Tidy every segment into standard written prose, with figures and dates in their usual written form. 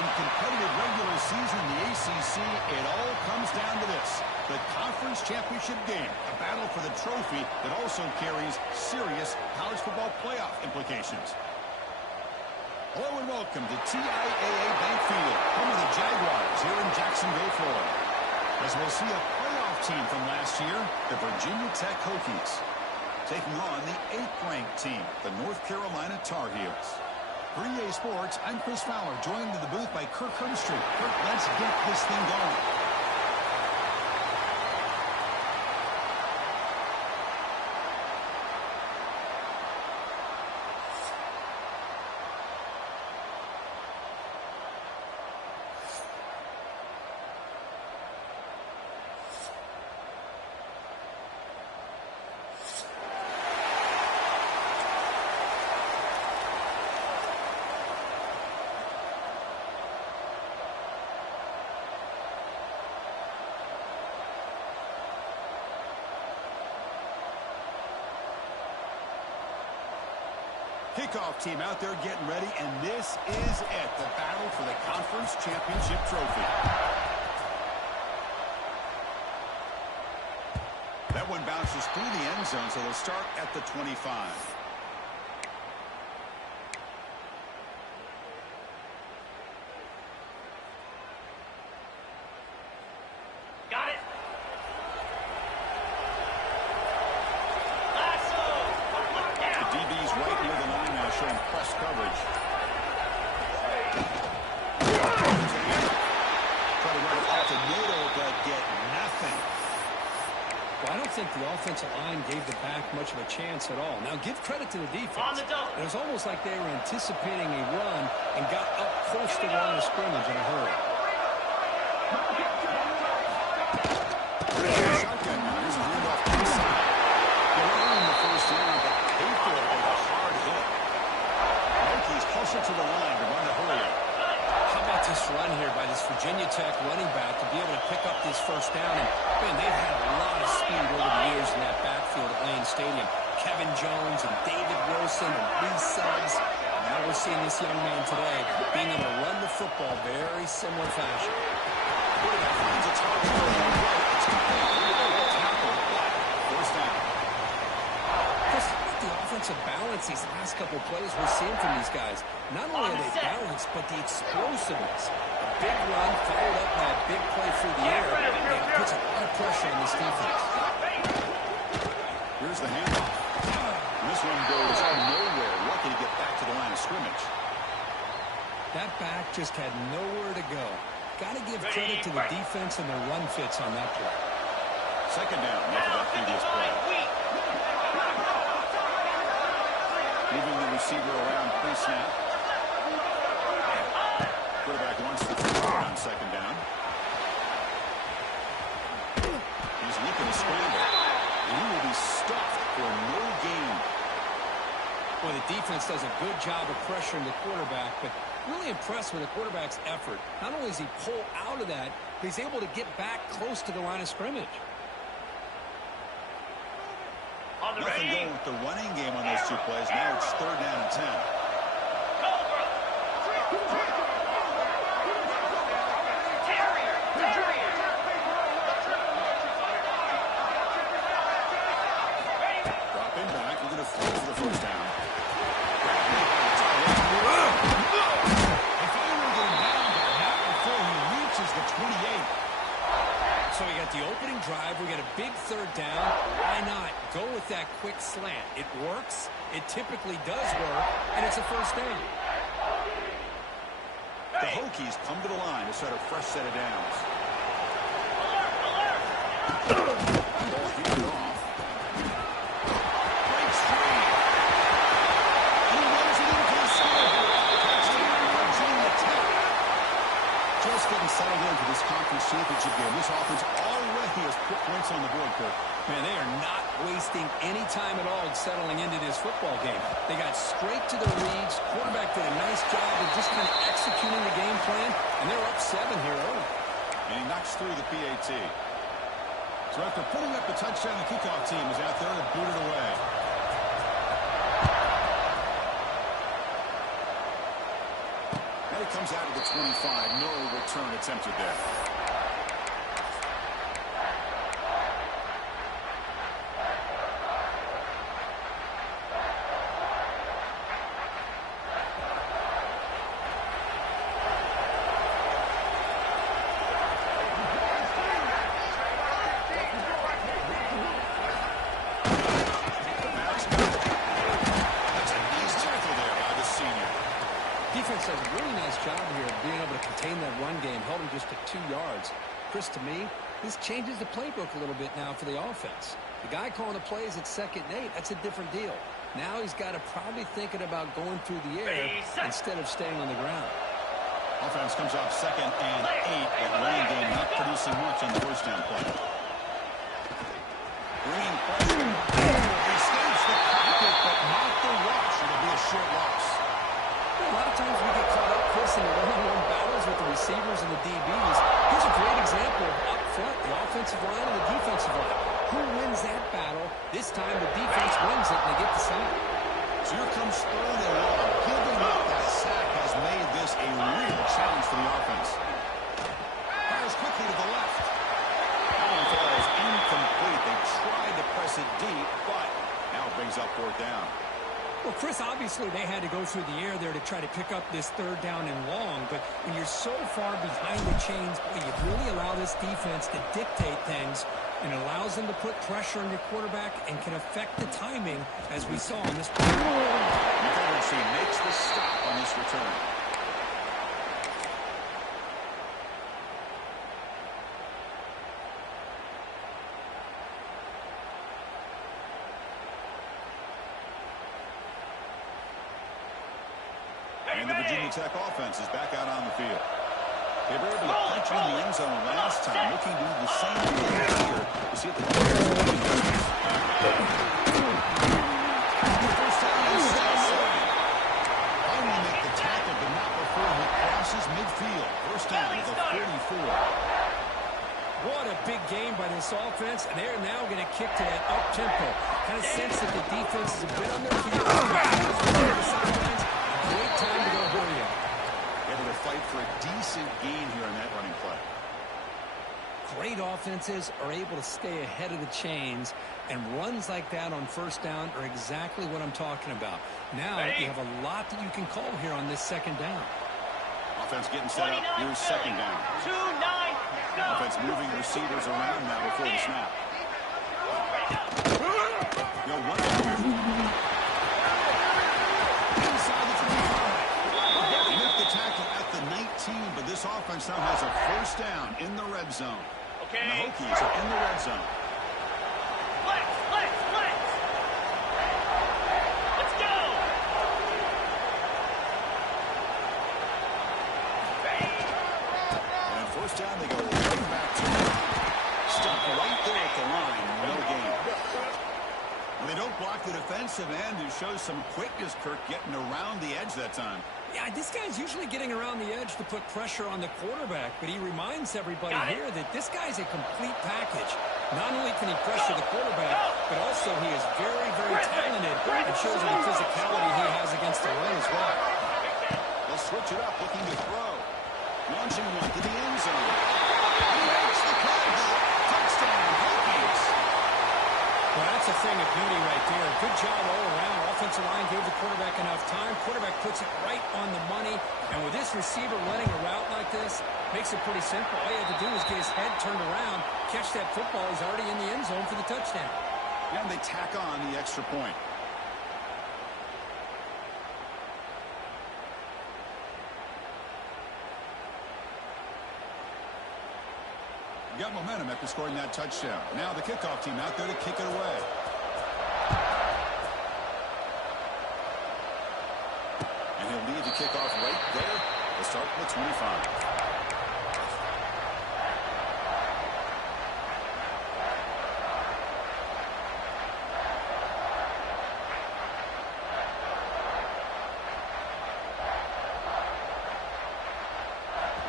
in competitive regular season in the ACC, it all comes down to this. The conference championship game, a battle for the trophy that also carries serious college football playoff implications. Hello and welcome to TIAA Bank Field, home of the Jaguars here in Jacksonville, Florida. As we'll see a playoff team from last year, the Virginia Tech Hokies, taking on the 8th-ranked team, the North Carolina Tar Heels. For EA Sports, I'm Chris Fowler, joined in the booth by Kirk Herbstreit. Kirk, let's get this thing going. Kickoff team out there getting ready, and this is it, the battle for the conference championship trophy. That one bounces through the end zone, so they'll start at the 25. The offensive line gave the back much of a chance at all. Now give credit to the defense. It was almost like they were anticipating a run and got up close to the line of scrimmage in a hurry. Shotgun now. Here's a handoff inside. They were in the first round, but paid for it with a hard hit. Hokies closer to the line to run the hurry up. How about this run here by this Virginia Tech running back to be able to pick up this first down? And, man, they've had a lot of speed over the years in that backfield at Lane Stadium. Kevin Jones and David Wilson and Lee Suggs. Now we're seeing this young man today being able to run the football very similar fashion. Quarterback finds a target. It's complete. Tackle. First down. The offensive balance these last couple plays we're seeing from these guys. Not only are they balanced, but the explosiveness. A big run followed up by a big play through the air. And it puts a lot of pressure on this defense. Here's the handoff. This one goes nowhere. Lucky to get back to the line of scrimmage. That back just had nowhere to go. Got to give credit to the defense and their run fits on that play. Second down after that previous play. Moving the receiver around pre-snap. Quarterback wants to throw on second down. He's looking to scramble. And he will be stuffed for no gain. Well, the defense does a good job of pressuring the quarterback, but really impressed with the quarterback's effort. Not only does he pull out of that, but he's able to get back close to the line of scrimmage. Nothing going with the running game on those two plays. Now it's third down and 10. Drop in back. We're going to throw for the first down. They finally get him down, but not before he reaches the 28. So we got the opening drive. We got a big third down. Why not go with that quick slant? It works. It typically does work, and it's a first down. The Hokies come to the line to start a fresh set of downs. Ball handed off. Breaks free. And he runs it into the scoreboard. Touchdown, Virginia Tech. Just getting settled in for this conference championship game. This offense already has put points on the board, Kirk. Man, they are not wasting any time at all settling into this football game. They got straight to their reads. Quarterback did a nice job of just kind of executing the game plan, and they're up 7 here early. And he knocks through the PAT. So after putting up the touchdown, the kickoff team is out there to boot it away. comes out of the 25. No return attempted there. Defense does a really nice job here of being able to contain that run game, held him just at 2 yards. Chris, to me, this changes the playbook a little bit now for the offense. The guy calling the plays at 2nd and 8, that's a different deal. Now he's got to probably thinking about going through the air instead of staying on the ground. Offense comes out 2nd and 8. That running game not producing much on the first down play. Bringing pressure. Escapes the pocket, but not the rush. It'll be a short loss. A lot of times we get caught up, Chris, in the one-on-one battles with the receivers and the DBs. Here's a great example of up front, the offensive line and the defensive line. Who wins that battle? This time the defense wins it and they get the sack. So here comes 3rd and long. Giving up that sack has made this a real challenge for the offense. Fires quickly to the left. That one falls incomplete. They tried to press it deep, but now it brings up 4th down. Well, Chris, obviously they had to go through the air there to try to pick up this 3rd down and long, but when you're so far behind the chains, boy, you really allow this defense to dictate things and allows them to put pressure on your quarterback and can affect the timing, as we saw on this play. McElversey makes the stop on this return. And the Virginia Tech offense is back out on the field. They were able to punch in the end zone last time, looking to do the same thing here. You see at the first down and finally make the tackle, but not before he crosses midfield. First down at the 44. What a big game by this offense, and they're now going to kick to that up-tempo. Kind of sense that the defense is a bit on their heels. Great time to go hurry up. Able to fight for a decent gain here in that running play. Great offenses are able to stay ahead of the chains, and runs like that on first down are exactly what I'm talking about. Now you have a lot that you can call here on this 2nd down. Offense getting set up. Here's 2nd down. 2-9. Offense moving receivers around now before the snap. Inside the 25. Make the tackle at the 19, but this offense now has a first down in the red zone. Okay. And the Hokies are in the red zone. Flex. Let's go. And first down, they go right back to it. Stuck right there at the line. No gain. Well, they don't block the defensive end, who shows some quickness, Kirk, getting around the edge that time. Yeah, this guy's usually getting around the edge to put pressure on the quarterback, but he reminds everybody here that this guy's a complete package. Not only can he pressure the quarterback, but also he is very, very talented and shows the physicality he has against the run as well. They'll switch it up, looking to throw. Launching one to the end zone. He makes the catch. Touchdown, Hokies. Well, that's a thing of beauty right there. Good job all around. Offensive line gave the quarterback enough time. Quarterback puts it right on the money. And with this receiver running a route like this, makes it pretty simple. All you have to do is get his head turned around, catch that football. He's already in the end zone for the touchdown. And they tack on the extra point. Got momentum after scoring that touchdown. Now the kickoff team out there to kick it away. And he'll lead the kickoff right there. We'll start with 25.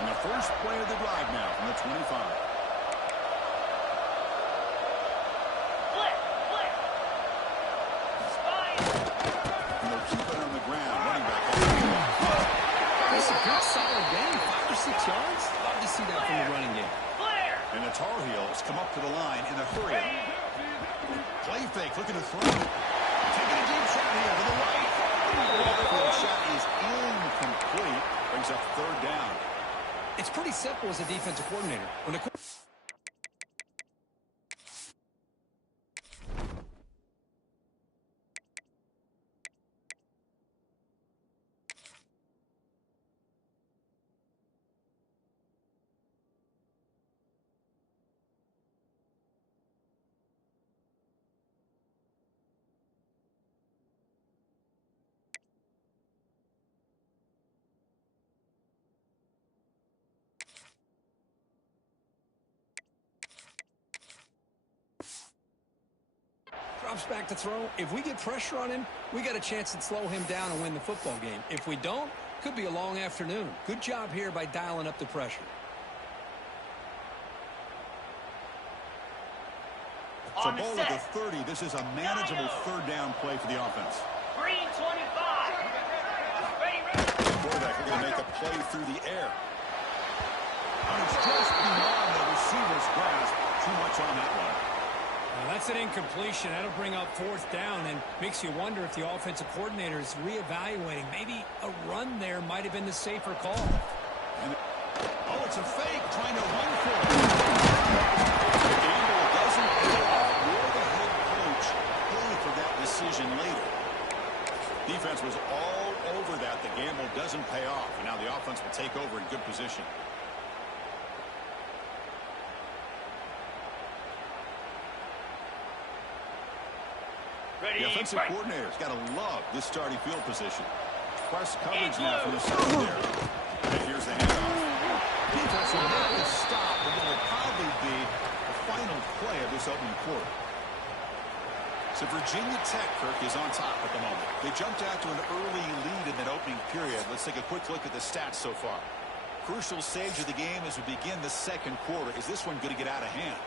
And the first play of the drive now from the 25. Keep it on the ground. Running back. That's a good solid yards? Love to see that from the running game. Clear. And the Tar Heels come up to the line in a hurry. Play fake, looking to throw. Taking a deep shot here to the right. The shot is incomplete. Brings up third down. It's pretty simple as a defensive coordinator. When the drops back to throw, if we get pressure on him, we got a chance to slow him down and win the football game. If we don't, could be a long afternoon. Good job here by dialing up the pressure. So ball at the 30. This is a manageable third down play for the offense. Green 25. Ready. Quarterback are going to make a play through the air. And it's just beyond the receiver's grasp. Too much on that one. That's an incompletion. That'll bring up fourth down and makes you wonder if the offensive coordinator is reevaluating. Maybe a run there might have been the safer call. And, oh, it's a fake trying to run for it. The gamble doesn't pay off. Will the head coach pay for that decision later? Defense was all over that. The gamble doesn't pay off. And now the offense will take over in good position. The offensive coordinator's got to love this starting field position. Press coverage now from the secondary. And here's the handoff. Defense will have to stop, but it will probably be the final play of this opening quarter. So Virginia Tech, Kirk, is on top at the moment. They jumped out to an early lead in that opening period. Let's take a quick look at the stats so far. Crucial stage of the game as we begin the second quarter. Is this one going to get out of hand?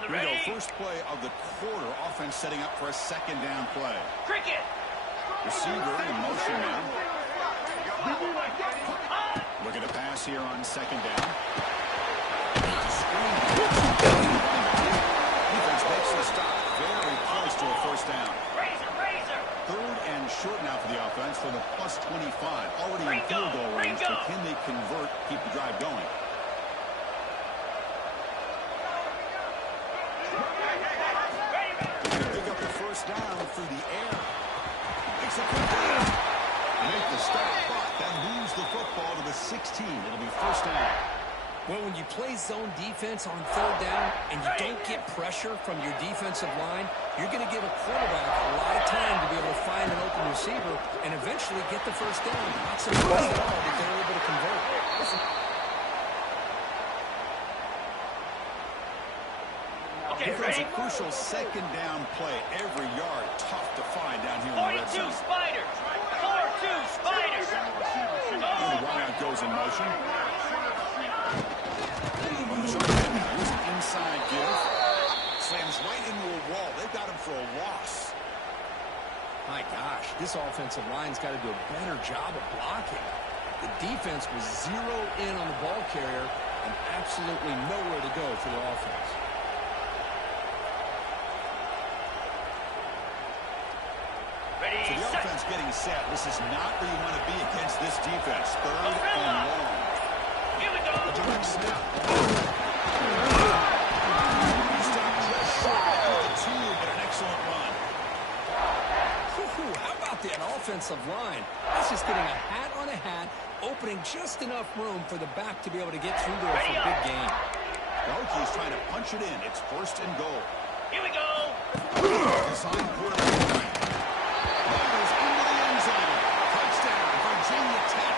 Here we go. First play of the quarter. Offense setting up for a second down play. Cricket. Receiver in motion now. Looking to pass here on second down. Defense makes the stop. Very close to a first down. Third and short now for the offense from the plus 25. Already in field goal range, but can they convert, keep the drive going? Down through the air. Makes a good play. Make the stop, but that moves the football to the 16. It'll be first down. Well, when you play zone defense on third down and you don't get pressure from your defensive line, you're going to give a quarterback a lot of time to be able to find an open receiver and eventually get the first down. Not surprised at all that they're able to convert. Okay, Here is a crucial second down play. Every yard tough to find down here in the red 42 zone. Spiders. 4-2 Spiders. And the wideout goes in motion. Here's an inside give. Slams right into a wall. They've got him for a loss. My gosh, this offensive line's got to do a better job of blocking. The defense was zero in on the ball carrier and absolutely nowhere to go for the offense. So the offense getting set. This is not where you want to be against this defense. Third and long. Here we go. A direct snap. Stopped just short of the two, but an excellent run. How about that offensive line? That's just getting a hat on a hat, opening just enough room for the back to be able to get through there for a big gain. The Hokies trying to punch it in. It's first and goal. Here we go. Design quarterback. Into the end zone. Touchdown, Virginia Tech.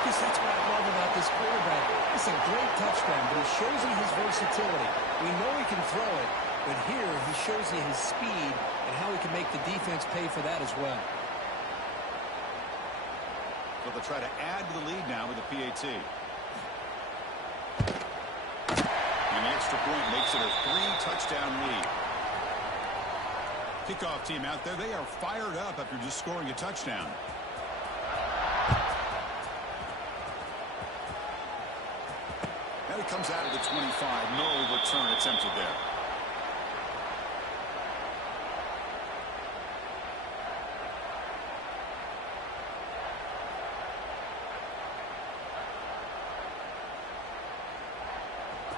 Because that's what I love about this quarterback. It's a great touchdown, but he shows you his versatility. We know he can throw it, but here he shows you his speed and how he can make the defense pay for that as well. So they'll try to add to the lead now with the PAT. And the extra point makes it a 3-touchdown lead. Kickoff team out there, they are fired up after just scoring a touchdown. And it comes out of the 25. No return attempted there.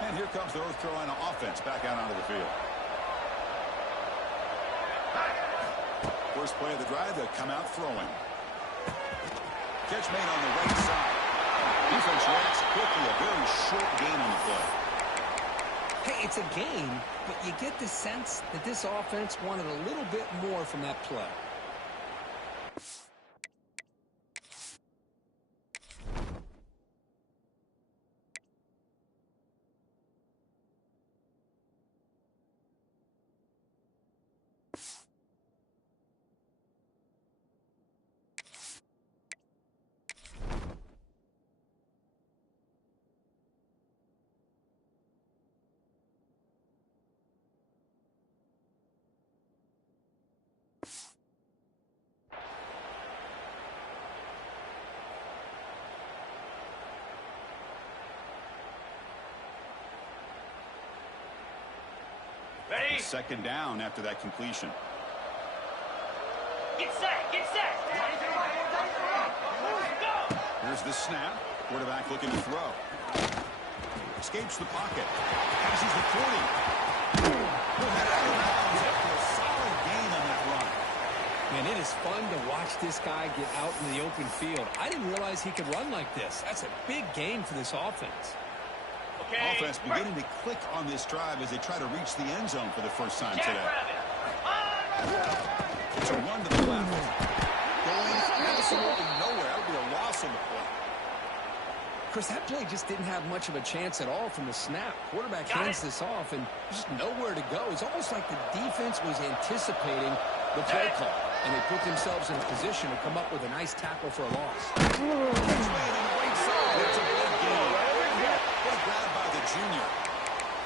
And here comes the North Carolina offense back out onto the field. First play of the drive, they'll come out throwing. Catch made on the right side. Defense reacts quickly. A very short gain on the play. Hey, it's a game, but you get the sense that this offense wanted a little bit more from that play. Ready? Second down after that completion. Get set. Get set. Go. Here's the snap. Quarterback looking to throw. Escapes the pocket. Passes the 40. He'll head out of bounds after a solid gain on that run. Man, it is fun to watch this guy get out in the open field. I didn't realize he could run like this. That's a big gain for this offense. Okay. Offense beginning to click on this drive as they try to reach the end zone for the first time Jack today. Rabbit. It's a run to the left. Going absolutely nowhere. That would be a loss on the play. Chris, that play just didn't have much of a chance at all from the snap. Quarterback hands this off and just nowhere to go. It's almost like the defense was anticipating the play call, and they put themselves in a position to come up with a nice tackle for a loss. That's a big gain. What a grab by the junior.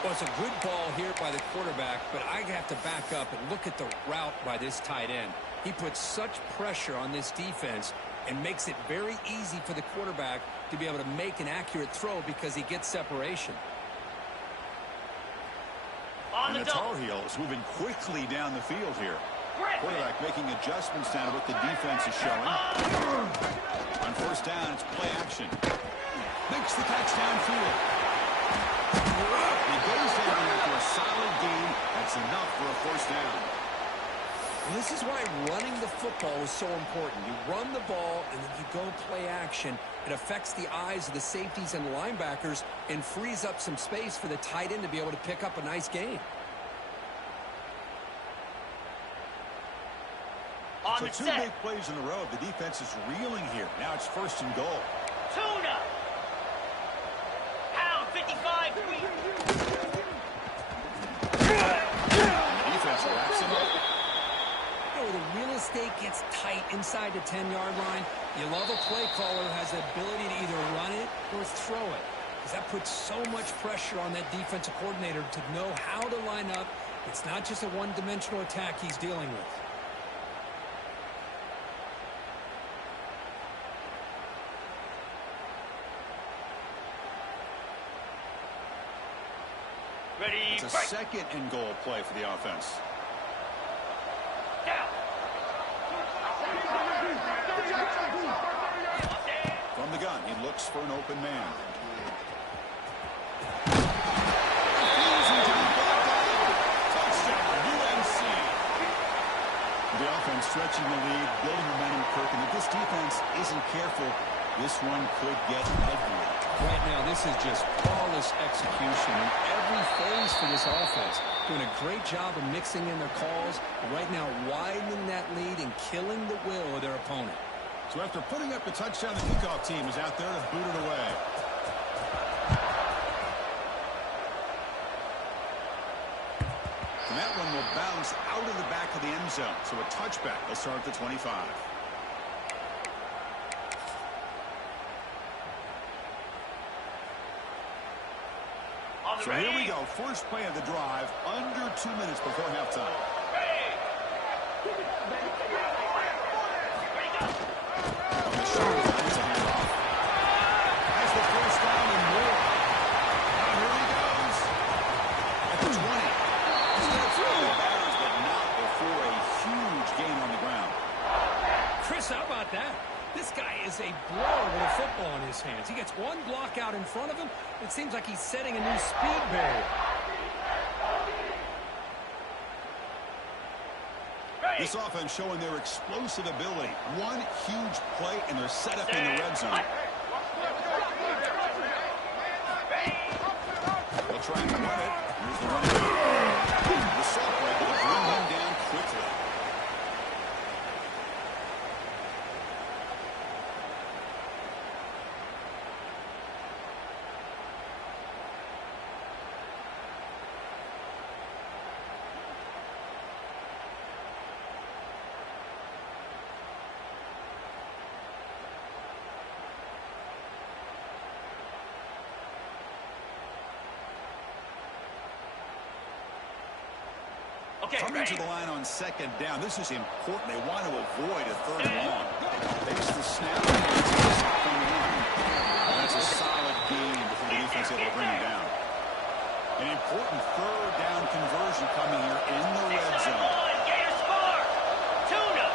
Well, it's a good ball here by the quarterback, but I have to back up and look at the route by this tight end. He puts such pressure on this defense and makes it very easy for the quarterback to be able to make an accurate throw because he gets separation. On And the the Tar double. Heels moving quickly down the field here. Grip it. Quarterback making adjustments down to what the defense is showing. On first down, it's play action. Makes the catch downfield. He goes down after a solid gain. That's enough for a first down. Well, this is why running the football is so important. You run the ball, and then you go play action. It affects the eyes of the safeties and linebackers and frees up some space for the tight end to be able to pick up a nice gain. On So the two set. big plays in a row. The defense is reeling here. Now it's first and goal. Tuna. Pound 55. Defense wraps him up. You know, the real estate gets tight inside the 10-yard line. You love a play caller who has the ability to either run it or throw it, because that puts so much pressure on that defensive coordinator to know how to line up. It's not just a one-dimensional attack he's dealing with. Ready. It's a Break. second and goal play for the offense. Down. From the gun, he looks for an open man. Touchdown, UNC. The offense stretching the lead, building momentum, Kirk, and if this defense isn't careful, this one could get ugly. Right now, this is just flawless execution in every phase for this offense. Doing a great job of mixing in their calls, but right now widening that lead and killing the will of their opponent. So after putting up the touchdown, the kickoff team is out there to boot it away. And that one will bounce out of the back of the end zone. So a touchback. They'll start at the 25. So here we go. First play of the drive, under 2 minutes before halftime. Ready. at the 20. Still throwing batters, but not before a huge gain on the ground. Chris, how about that? This guy is a blower with a football in his hands. He gets one block out in front of him. It seems like he's setting a new speed barrier. This offense showing their explosive ability. One huge play, and they're set up in the red zone. They'll try and run it. Here's the running back. The sophomore able to bring him down quickly. Okay, Coming to the line on second down. This is important. They want to avoid a third and long. Takes the snap. That's a solid gain before the defense able to bring him down. An important third down conversion coming here in the red zone. Gator score. Tuna.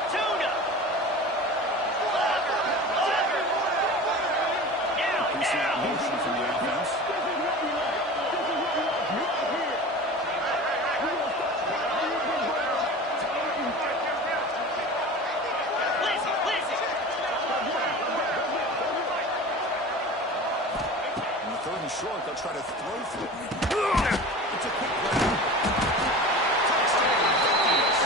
Pre-snap motion from the offense. Short, they'll try to throw through. It's a quick play. Touchdown, Vikings.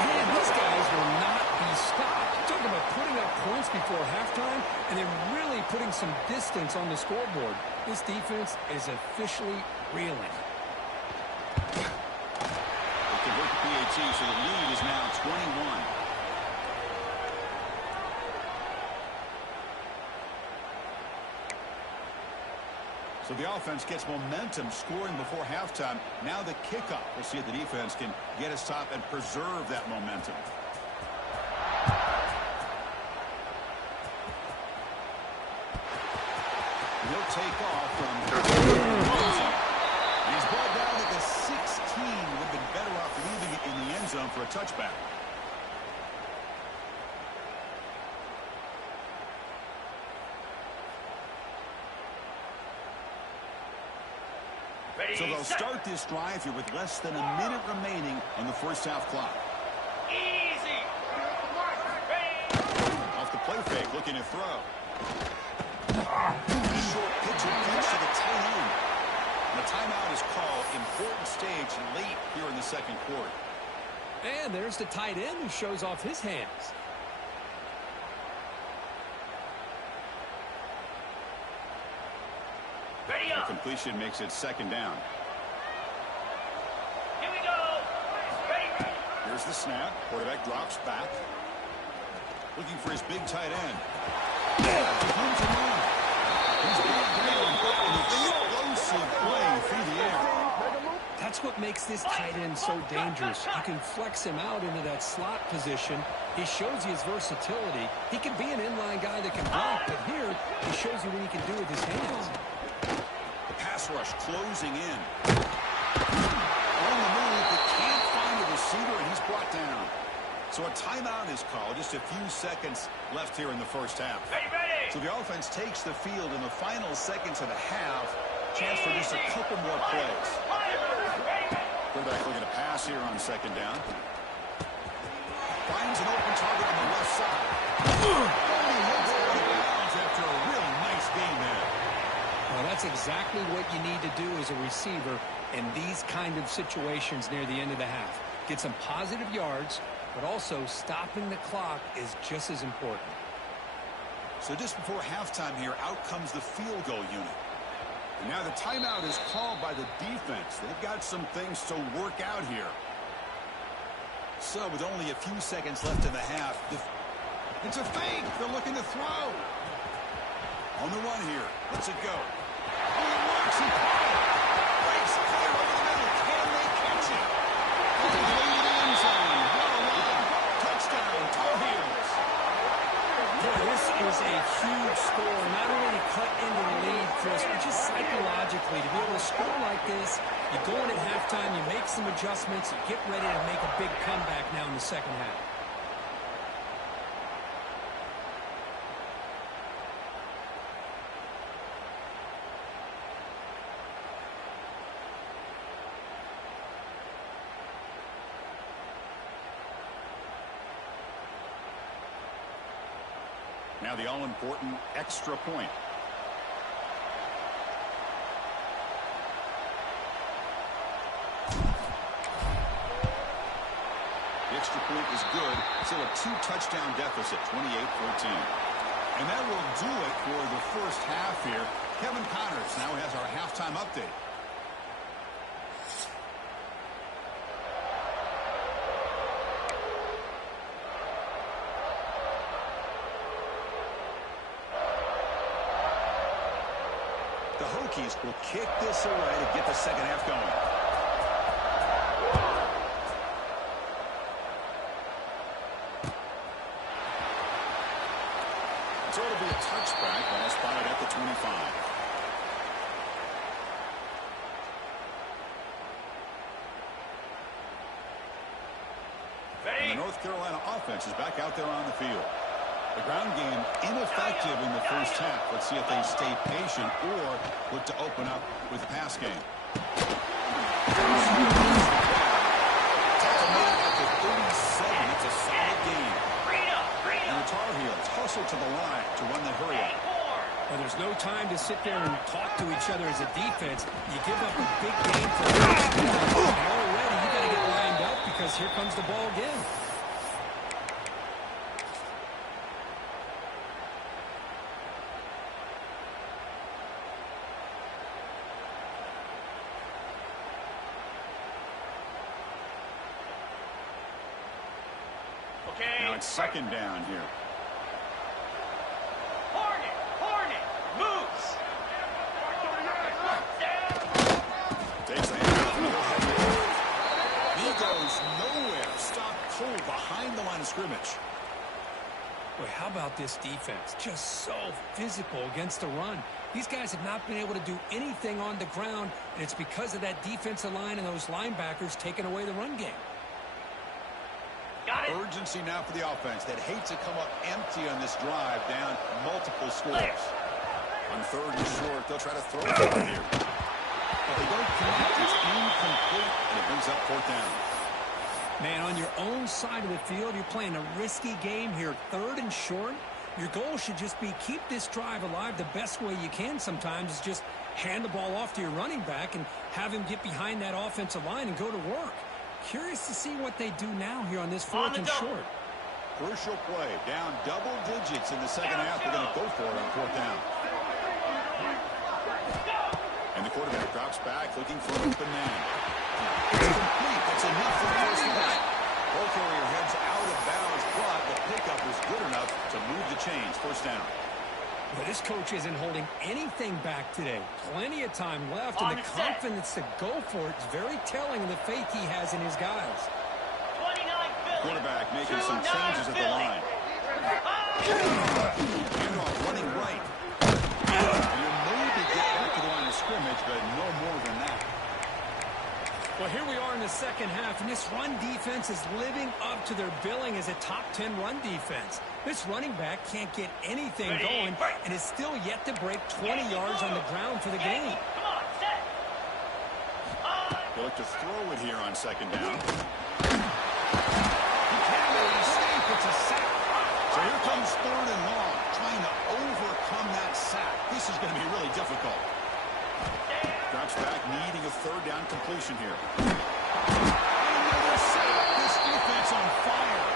Man, these guys will not be stopped. Talking about putting up points before halftime, and then really putting some distance on the scoreboard. This defense is officially reeling. They convert the PAT, so the lead is now 21. So the offense gets momentum, scoring before halftime. Now the kickoff. We'll see if the defense can get a stop and preserve that momentum. He'll take off from... He's brought down at the 16. Would have been better off leaving it in the end zone for a touchback. So they'll start this drive here with less than a minute remaining on the first half clock. Easy. Off the play fake, looking to throw. Short pitch and catch to the tight end. And the timeout is called. Important stage late here in the second quarter. And there's the tight end who shows off his hands. The completion makes it second down. Here we go. Ready. Here's the snap. Quarterback drops back. Looking for his big tight end. He's brought down an explosive play through the air. That's what makes this tight end so dangerous. You can flex him out into that slot position. He shows you his versatility. He can be an inline guy that can block, but here he shows you what he can do with his hands. Pass rush closing in. On the move, but can't find a receiver, and he's brought down. So a timeout is called. Just a few seconds left here in the first half. Ready. So the offense takes the field in the final seconds of the half. Chance for just a couple more plays. Quarterback looking to pass here on second down. Finds an open target on the left side. Only hits out of bounds after a really nice game there. Well, that's exactly what you need to do as a receiver in these kind of situations near the end of the half. Get some positive yards, but also stopping the clock is just as important. So just before halftime here, out comes the field goal unit. And now the timeout is called by the defense. They've got some things to work out here. So with only a few seconds left in the half, it's a fake. They're looking to throw. On the run here. Let's it go. Oh, it works. He caught it. Breaks clear over the middle. Can they catch it? All the way to the end zone. Well run. Touchdown, Tar Heels. Boy, this is a huge score. Not only to cut into the lead, Chris, but just cycle psychologically to be able to score like this. You go in at halftime, you make some adjustments, you get ready to make a big comeback now in the second half. Now the all-important extra point. The extra point is good. Still a 2-touchdown deficit, 28-14. And that will do it for the first half here. Kevin Connors now has our halftime update. The Hokies will kick this away to get the second half going. So it'll be a touchback. Ball spotted at the 25. And the North Carolina offense is back out there on the field. The ground game ineffective in the first half. Let's see if they stay patient or look to open up with the pass game. Tackle made at the 37. It's a solid game. And the Tar Heels hustle to the line to run the hurry up. Well, there's no time to sit there and talk to each other as a defense. You give up a big game for and already you got to get lined up because here comes the ball again. Now it's second down here. Hornet, moves. Takes the handoff. He goes nowhere. Stop cold behind the line of scrimmage. Boy, how about this defense? Just so physical against the run. These guys have not been able to do anything on the ground, and it's because of that defensive line and those linebackers taking away the run game. Got it. Urgency now for the offense that hates to come up empty on this drive, down multiple scores. On third and short, they'll try to throw it over here. But they don't connect. It's incomplete, and it brings up fourth down. Man, on your own side of the field, you're playing a risky game here. Third and short, your goal should just be keep this drive alive the best way you can sometimes is just hand the ball off to your running back and have him get behind that offensive line and go to work. Curious to see what they do now here on this fourth and short. Crucial play. Down double digits in the second half. They're going to go for it on fourth down. And the quarterback drops back looking for an open man. It's complete. That's enough for the first down. Ball carrier heads out of bounds, but the pickup was good enough to move the chains. First down. But this coach isn't holding anything back today. Plenty of time left, and the confidence to go for it is very telling of the faith he has in his guys. Quarterback making some changes at the line. Handoff running right. You maybe get back to the line of scrimmage, but no more than that. Well, here we are in the second half, and this run defense is living up to their billing as a top 10 run defense. This running back can't get anything going and is still yet to break 20 yards on the ground for the game. They look to throw it here on second down. It's a sack. So here comes third and long, trying to overcome that sack. This is going to be really difficult. Drops back, needing a third down completion here. Another sack. This defense on fire.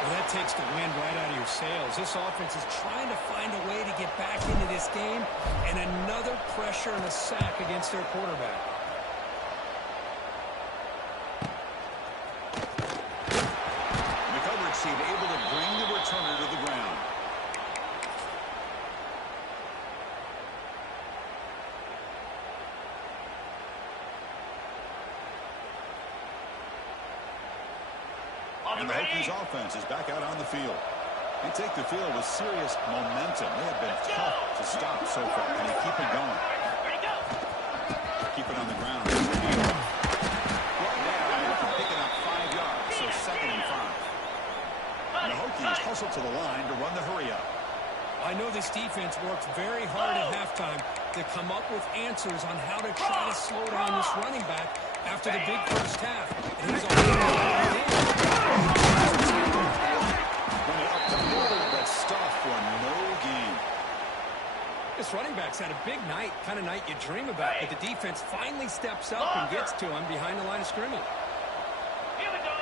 Well, that takes the wind right out of your sails. This offense is trying to find a way to get back into this game, and another pressure and a sack against their quarterback. The coverage team able to bring the returner to the ground. And the Hokies offense is back out on the field. They take the field with serious momentum. They have been tough to stop so far. Can they keep it going? Ready, go. this defense worked very hard at halftime to come up with answers on how to try to slow down this running back after the big first half. And he's up the middle, but stuff for no gain. This running back's had a big night, kind of night you dream about, but the defense finally steps up and gets to him behind the line of scrimmage. Here we go.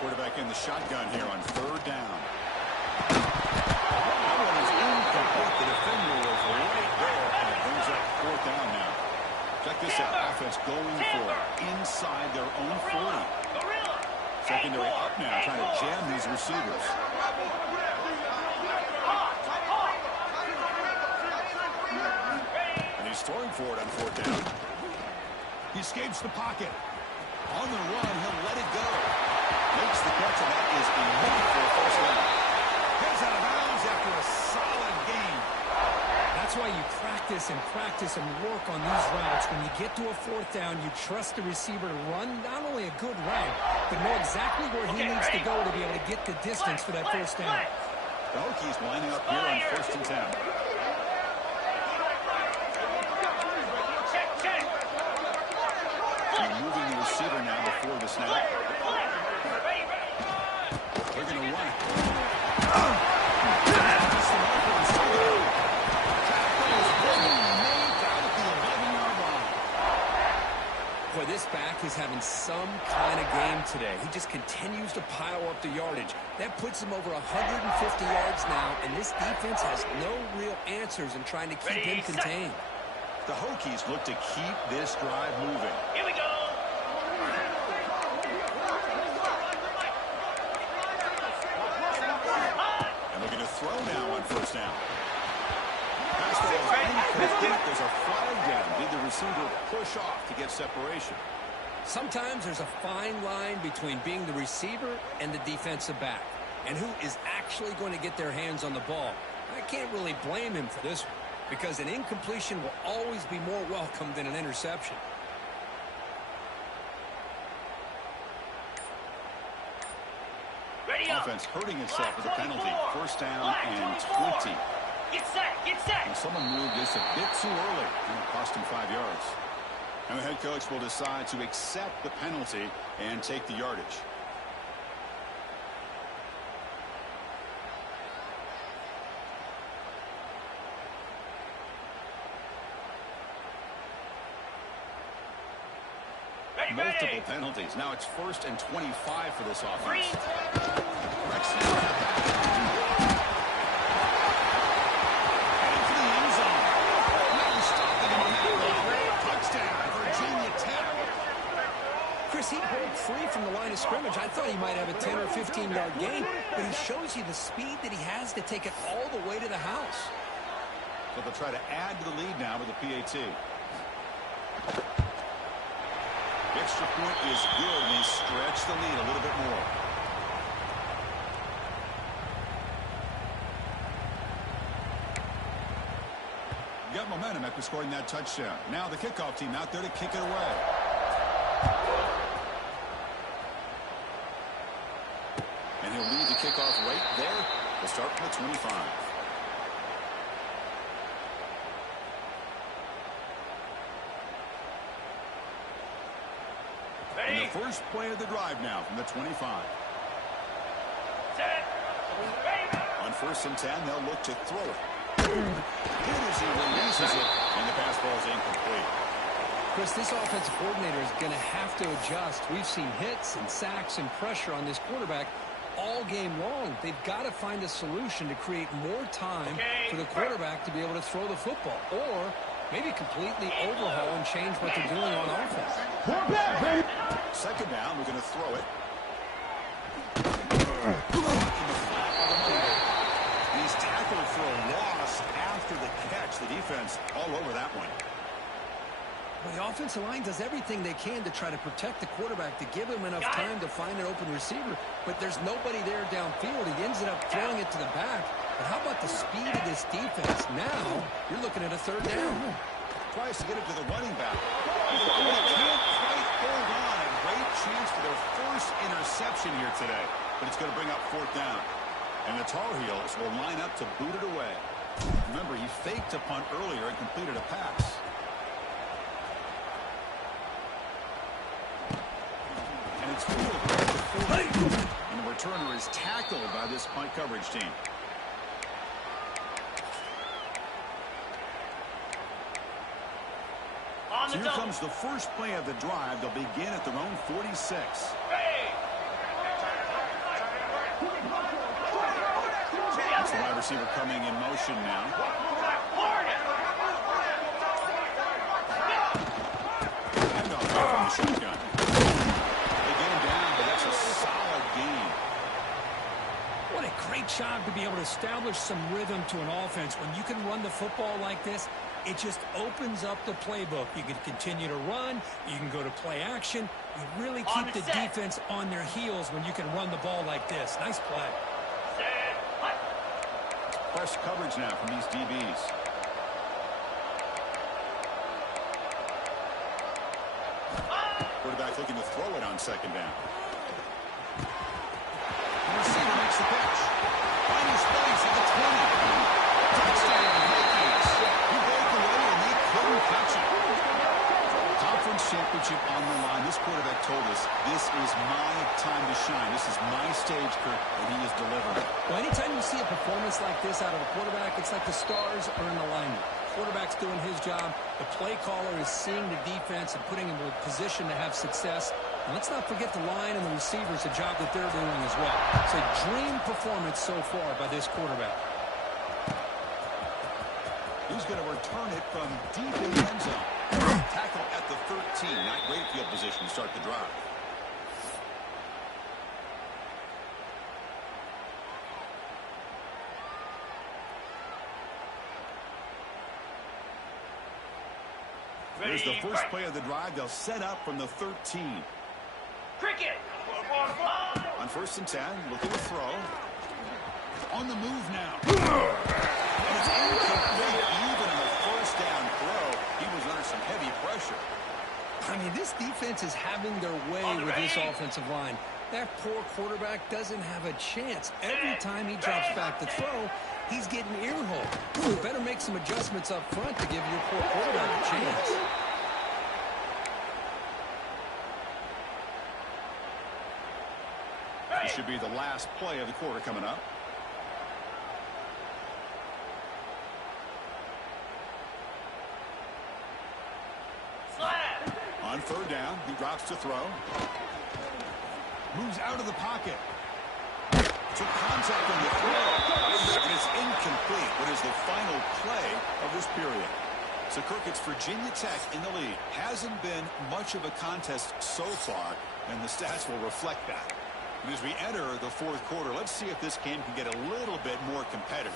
Quarterback in the shotgun here on third down. That one is incomplete. The defender was right there, and it brings up fourth down now. Check this out. Offense going for it inside their own 40. Secondary up now, trying to jam these receivers. And he's throwing for it on fourth down. He escapes the pocket. On the run, he'll let it go. Makes the catch, and that is enough for a first down. Heads out of bounds after a solid gain. That's why you practice and work on these routes. When you get to a fourth down, you trust the receiver to run not only a good route, but know exactly where he needs to go to be able to get the distance for that first down. The Hokies lining up here on first and 10. Moving the receiver now before the snap. They're going to run it. Boy, this back is having some kind of game today. He just continues to pile up the yardage. That puts him over 150 yards now, and this defense has no real answers in trying to keep him contained. The Hokies look to keep this drive moving. Here we go. And looking to throw now on first down. Pass ball is incomplete. There's a flag down. Did the receiver push off to get separation? Sometimes there's a fine line between being the receiver and the defensive back, and who is actually going to get their hands on the ball. I can't really blame him for this one, because an incompletion will always be more welcome than an interception. Offense hurting itself with a penalty. First down and 20. Get set, get set. And someone moved this a bit too early, and it cost him 5 yards. And the head coach will decide to accept the penalty and take the yardage. Multiple penalties. Now it's first and 25 for this offense. Rex Snell back. Heading for the end zone. No stopping him on that one. Touchdown, Virginia Tech. Chris, he broke free from the line of scrimmage. I thought he might have a 10 or 15-yard gain, but he shows you the speed that he has to take it all the way to the house. So they'll try to add to the lead now with the PAT. Extra point is good, and they stretch the lead a little bit more. Got momentum after scoring that touchdown. Now the kickoff team out there to kick it away. And he'll lead the kickoff right there. We'll start from the 25. And the first play of the drive now from the 25. Set. On first and 10, they'll look to throw it. Good as he releases it, and the pass ball is incomplete. Chris, this offensive coordinator is going to have to adjust. We've seen hits and sacks and pressure on this quarterback all game long. They've got to find a solution to create more time for the quarterback to be able to throw the football, or maybe completely overhaul and change what they're doing on offense. Second down, we're going to throw it. He's tackled for a loss after the catch. The defense all over that one. Well, the offensive line does everything they can to try to protect the quarterback, to give him enough time to find an open receiver, but there's nobody there downfield. He ends up throwing it to the back. But how about the speed of this defense? Now you're looking at a third down. Tries to get it to the running back. chance for their first interception here today, but it's going to bring up fourth down. And the Tar Heels will line up to boot it away. Remember, he faked a punt earlier and completed a pass. And it's fielded. And the returner is tackled by this punt coverage team. So here comes the first play of the drive. They'll begin at their own 46. That's the wide receiver coming in motion now. And off from the shotgun. They get him down, but that's a solid gain. What a great job to be able to establish some rhythm to an offense. When you can run the football like this, it just opens up the playbook. You can continue to run. You can go to play action. You really keep the defense on their heels when you can run the ball like this. Nice play. Press coverage now from these DBs. Quarterback looking to throw it on second down. The receiver makes the pitch. Final space at the 20. Touchdown, Vikings. He broke away and they couldn't catch it. Conference championship on the line. This quarterback told us, this is my time to shine. This is my stage, Kirk, and he is delivering. Well, anytime you see a performance like this out of a quarterback, it's like the stars are in alignment. Quarterback's doing his job. The play caller is seeing the defense and putting him in a position to have success. And let's not forget the line and the receivers, the job that they're doing as well. It's a dream performance so far by this quarterback. He's going to return it from deep in the end zone. Tackle at the 13. Not great field position to start the drive. Here's the first play of the drive. They'll set up from the 13. Cricket. On 1st and 10, looking to throw. On the move now. And it's incomplete. Even in the first down throw, he was under some heavy pressure. I mean, this defense is having their way with this offensive line. That poor quarterback doesn't have a chance. Every time he drops back to throw, he's getting ear-holed. You better make some adjustments up front to give your poor quarterback a chance. This should be the last play of the quarter coming up. On 3rd down, he drops to throw. Moves out of the pocket. Took contact on the throw. And it's incomplete. What is the final play of this period? So, Kirk, it's Virginia Tech in the lead. Hasn't been much of a contest so far, and the stats will reflect that. And as we enter the 4th quarter, let's see if this game can get a little bit more competitive.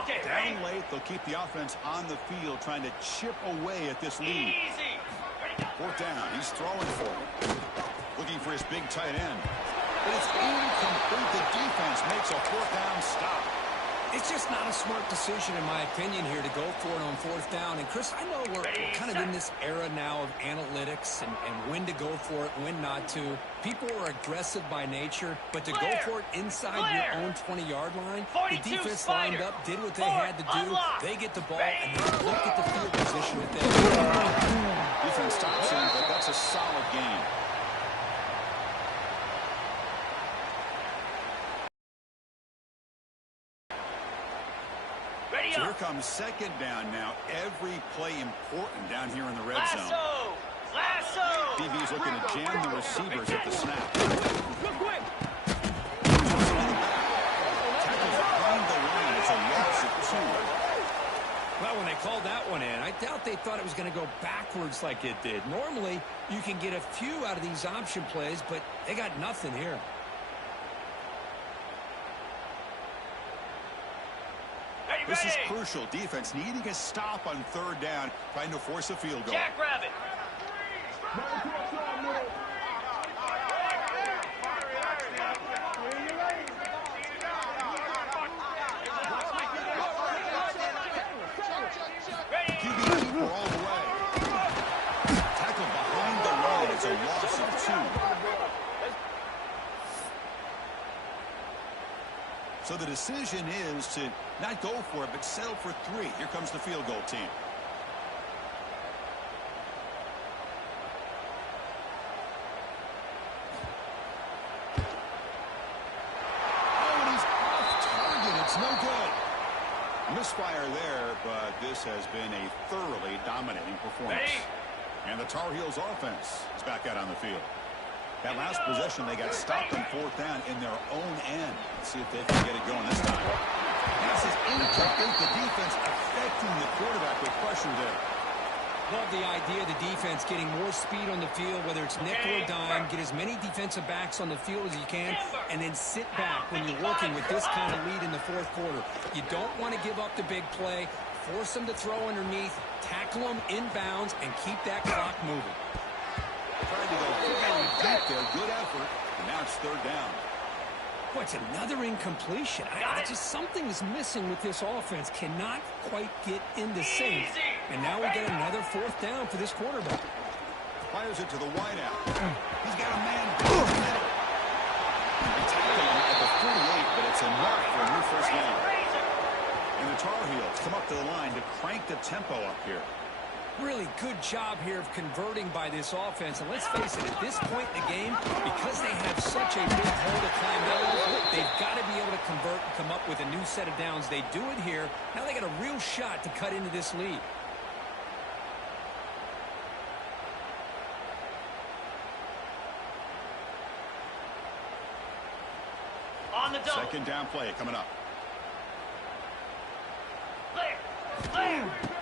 Okay, Down late, they'll keep the offense on the field, trying to chip away at this lead. Easy. Ready, go. 4th down, he's throwing for it. Looking for his big tight end. But it's incomplete. The defense makes a 4th down stop. It's just not a smart decision, in my opinion, here to go for it on 4th down. And, Chris, I know we're kind of in this era now of analytics and when to go for it, when not to. People are aggressive by nature, but to go for it inside your own 20-yard line, the defense lined up, did what they had to do. They get the ball, and then look at the field position that they have. Defense stops him, but that's a solid game. So here comes 2nd down now. Every play important down here in the red zone. Lasso. DB's looking to jam the receivers at the snap. Real quick. Tackles behind the line. It's a loss of 2. Well, when they called that one in, I doubt they thought it was going to go backwards like it did. Normally, you can get a few out of these option plays, but they got nothing here. This is crucial. Defense needing a stop on 3rd down, trying to force a field goal. Jackrabbit. loss of 2. So the decision is to not go for it, but settle for 3. Here comes the field goal team. No good. Misfire there, but this has been a thoroughly dominating performance. And the Tar Heels offense is back out on the field. That last possession, they got stopped on 4th down in their own end. Let's see if they can get it going this time. Pass is incomplete. The defense affecting the quarterback with pressure there. Love the idea of the defense getting more speed on the field, whether it's nickel or dime. Get as many defensive backs on the field as you can, and then sit back when you're working with this kind of lead in the 4th quarter. You don't want to give up the big play. Force them to throw underneath, tackle them inbounds, and keep that clock moving. Trying to go fairly deep there. Good effort. And now it's 3rd down. Boy, it's another incompletion. Just something is missing with this offense. Cannot quite get into sync. And now we get another 4th down for this quarterback. Fires it to the wideout. He's got a man down the middle. They tackle him at the 48, but it's enough for a new 1st down. And the Tar Heels come up to the line to crank the tempo up here. Really good job here of converting by this offense. And let's face it, at this point in the game, because they have such a big hole to climb out of, they've got to be able to convert and come up with a new set of downs. They do it here. Now they got a real shot to cut into this lead. On the double. 2nd down play coming up.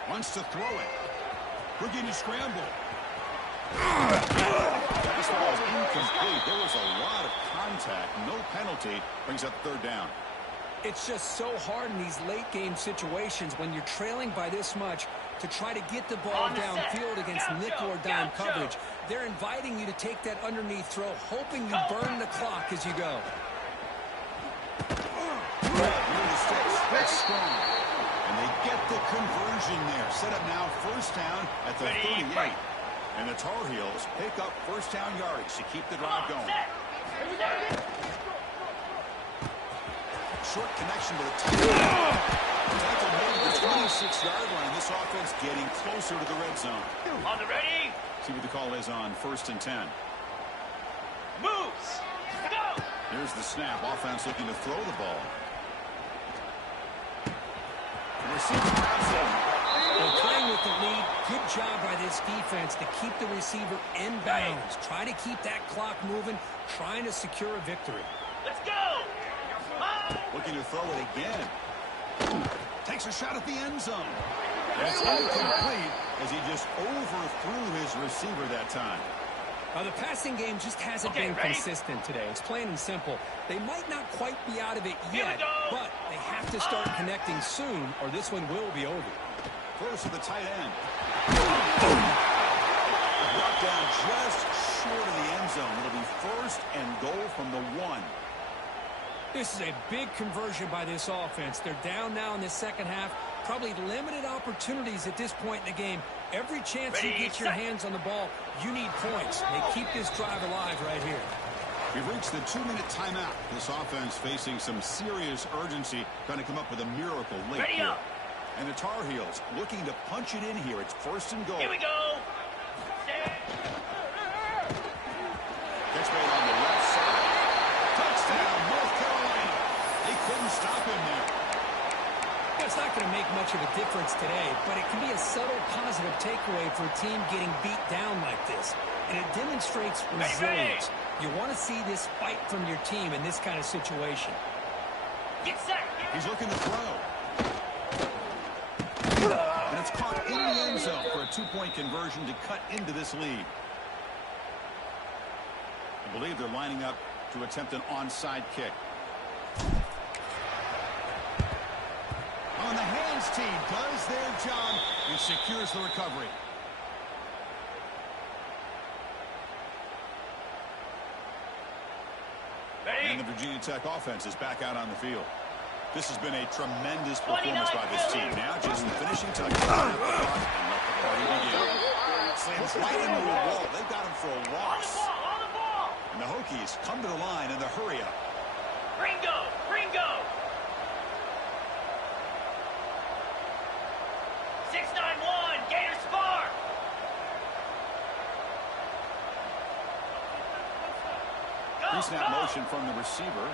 Wants to throw it. Virginia scramble. Fastball is incomplete. There was a lot of contact. No penalty. Brings up 3rd down. It's just so hard in these late game situations when you're trailing by this much to try to get the ball downfield against nickel or dime coverage. They're inviting you to take that underneath throw, hoping you burn the clock as you go. That's strong. And they get the conversion there. Set up now 1st down at the 38. And the Tar Heels pick up 1st down yardage to keep the drive going. Short connection to the tackle made the 26-yard line. This offense getting closer to the red zone. On the ready. See what the call is on 1st and 10. Moves. Go. Here's the snap. Offense looking to throw the ball. Well, playing with the lead, good job by this defense to keep the receiver in bounds. Try to keep that clock moving, trying to secure a victory. Let's go. Looking to throw it again. Takes a shot at the end zone. That's incomplete as he just overthrew his receiver that time. The passing game just hasn't been consistent today. It's plain and simple. They might not quite be out of it yet, but they have to start connecting soon or this one will be over. Throws to the tight end. Brought down just short of the end zone. It'll be 1st and goal from the 1. This is a big conversion by this offense. They're down now in the 2nd half. Probably limited opportunities at this point in the game. Every chance you get your hands on the ball, you need points. They keep this drive alive right here. We've reached the 2-minute timeout. This offense facing some serious urgency, trying to come up with a miracle late here. And the Tar Heels looking to punch it in here. It's 1st and goal. Here we go. Gets made on the left side. Touchdown, North Carolina. They couldn't stop him there. It's not going to make much of a difference today, but it can be a subtle positive takeaway for a team getting beat down like this. And it demonstrates resilience. You want to see this fight from your team in this kind of situation. Get set. He's looking to throw. And it's caught in the end zone for a 2-point conversion to cut into this lead. I believe they're lining up to attempt an onside kick. On the hands team does their job and secures the recovery. And the Virginia Tech offense is back out on the field. This has been a tremendous performance by this team. Now just the finishing touches. And let the party begin. Slams runs right into a wall. They've got him for a On the loss. ball, on the ball. And the Hokies come to the line in the hurry-up. Ringo, Ringo. 691, Gator Spark. Go, Pre-snap go. motion from the receiver.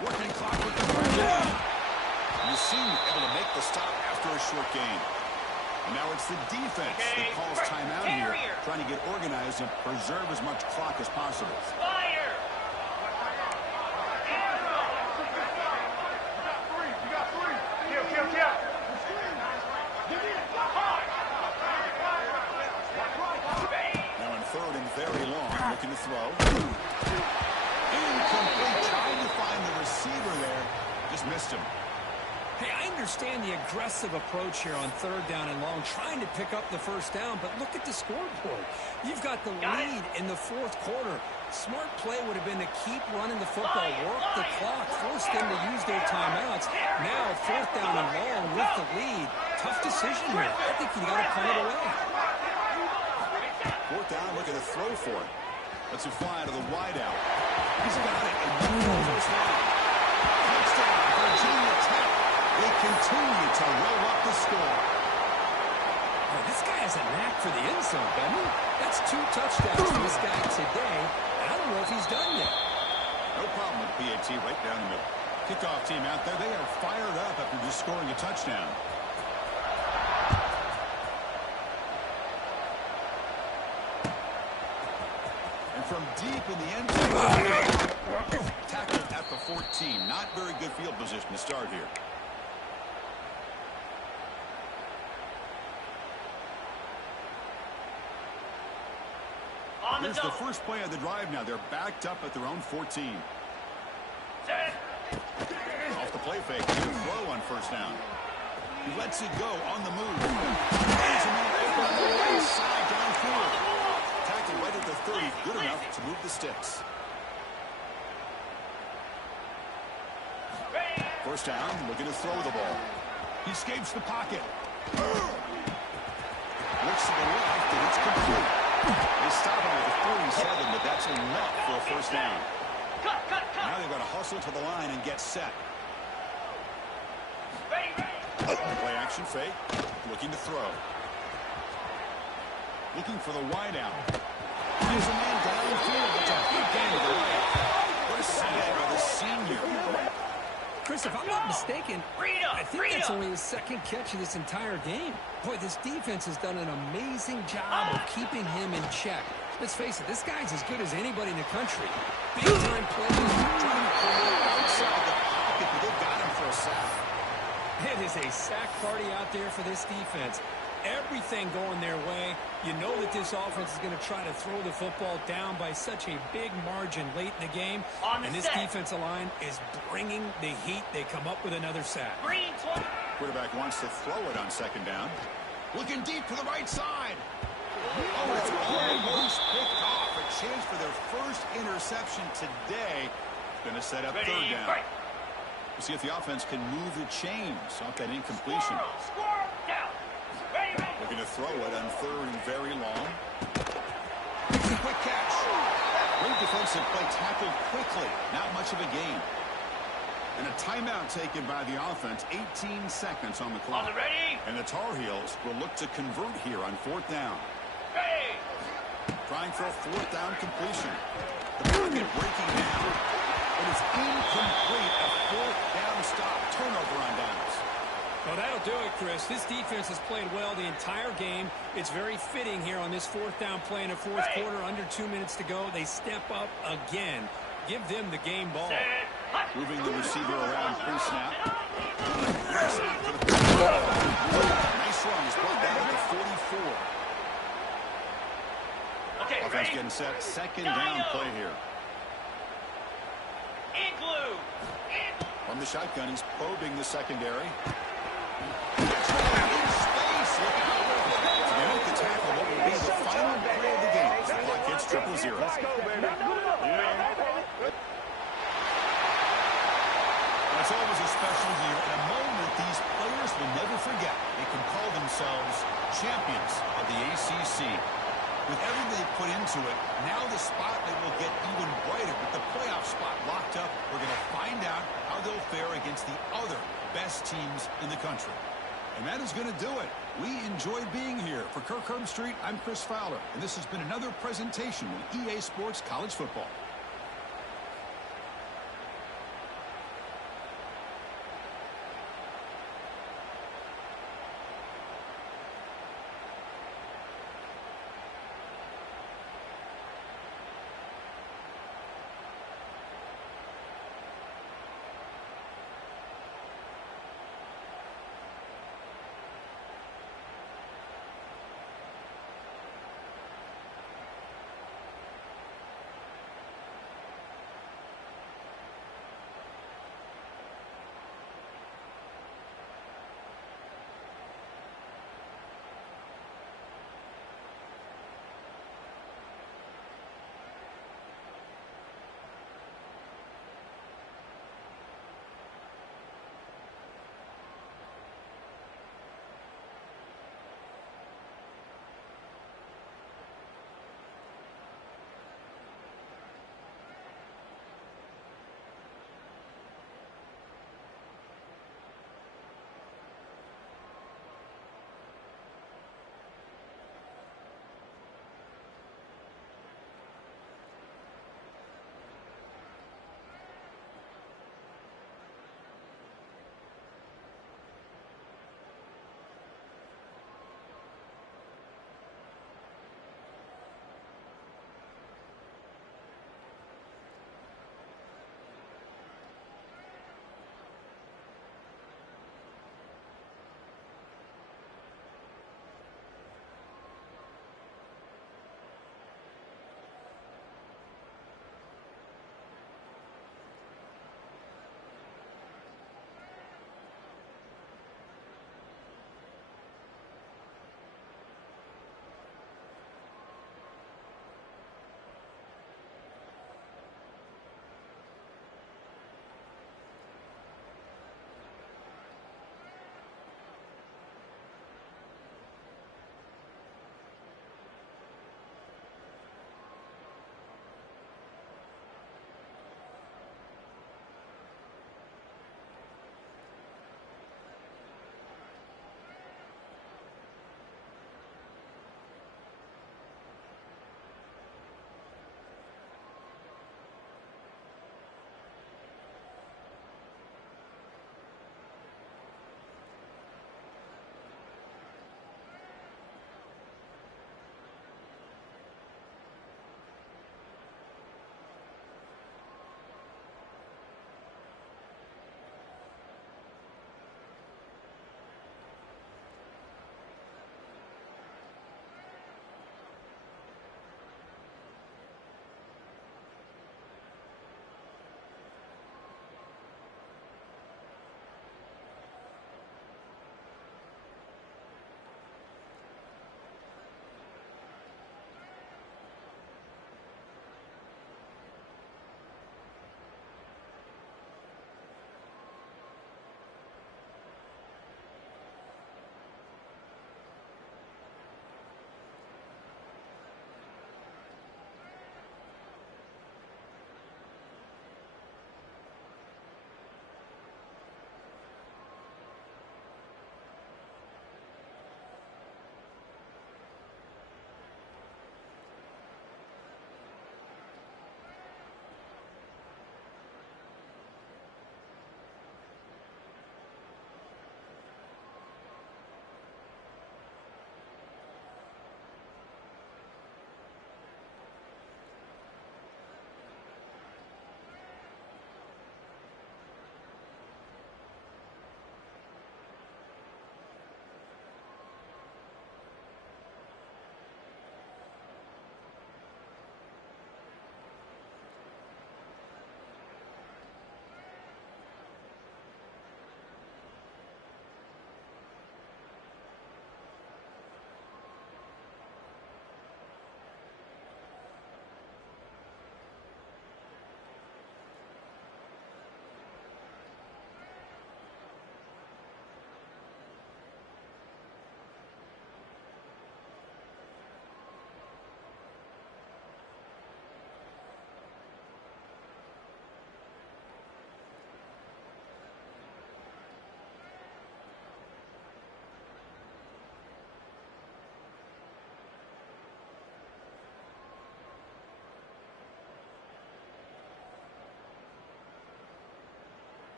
Working clock with the lead. You seem able to make the stop after a short game. And now it's the defense that calls timeout here, trying to get organized and preserve as much clock as possible. Fire. Now in third and very long, looking to throw. Incomplete, trying to find the receiver there. Just missed him. Hey, I understand the aggressive approach here on third down and long, trying to pick up the first down, but look at the scoreboard. You've got the lead in the fourth quarter. Smart play would have been to keep running the football, work the clock, force them to use their timeouts. Now, fourth down and long with the lead. Tough decision here. I think you got to punt it away. Fourth down, looking to throw for it. Lets it fly to the wideout. He's got it. And first down. Touchdown, Virginia Tech. They continue to roll up the score. Oh, this guy has a knack for the end zone, doesn't he? That's 2 touchdowns for this guy today. And I don't know if he's done yet. No problem with PAT right down the middle. Kickoff team out there. They are fired up after just scoring a touchdown. And from deep in the end zone, tackled at the 14. Not very good field position to start here. Here's the first play of the drive now. They're backed up at their own 14. Set. Off the play fake. He's going to throw on first down. He lets it go on the move. There's a man open on the right side downfield. Tackled right at the 30. Good enough to move the sticks. First down, looking to throw the ball. He escapes the pocket. Looks to the left, and it's complete. They stop him at the 47, but that's enough for a first down. Cut, cut, cut. Now they've got to hustle to the line and get set. Ready, ready. Play action fake. Looking to throw. Looking for the wideout. Here's a man downfield. It's a big game to the right. What a save by the senior. Chris, if I'm not mistaken, I think Freedom. that's only his second catch of this entire game. Boy, this defense has done an amazing job of keeping him in check. Let's face it, this guy's as good as anybody in the country. Big-time plays, trying to pull Outside the pocket, but they've got him for a sack. It is a sack party out there for this defense. Everything going their way. You know that this offense is going to try to throw the football down by such a big margin late in the game. And this defensive line is bringing the heat. They come up with another sack. Green 20. Quarterback wants to throw it on second down. Looking deep to the right side. Oh, it's almost picked off. A chance for their first interception today. Going to set up third down. Right. We'll see if the offense can move the chains off that incompletion. Squirrel, down. Ready, ready. Looking to throw it on third and very long. It's a quick catch. Great defensive play, tackled quickly. Not much of a gain. And a timeout taken by the offense. 18 seconds on the clock. On the ready. And the Tar Heels will look to convert here on fourth down. Ready. Trying for a fourth down completion. The pocket breaking down. But it's incomplete. A fourth down stop. Turnover on downs. Well, that'll do it, Chris. This defense has played well the entire game. It's very fitting here on this fourth down play in the fourth quarter. Under 2 minutes to go. They step up again. Give them the game ball. Set. Moving the receiver around pre-snap. Nice run. He's brought down at the 44. Okay, Offense ready. getting set. Second down play here. Igloo. From the shotgun, he's probing the secondary. In space. Look out. They make the tackle. What will be the final play of the game? The clock hits 0-0. So it was a special year and a moment these players will never forget. They can call themselves champions of the ACC. With everything they put into it, now the spotlight will get even brighter. With the playoff spot locked up, we're going to find out how they'll fare against the other best teams in the country. And that is going to do it. We enjoyed being here. For Kirk Herbstreit, I'm Chris Fowler, and this has been another presentation of EA Sports College Football.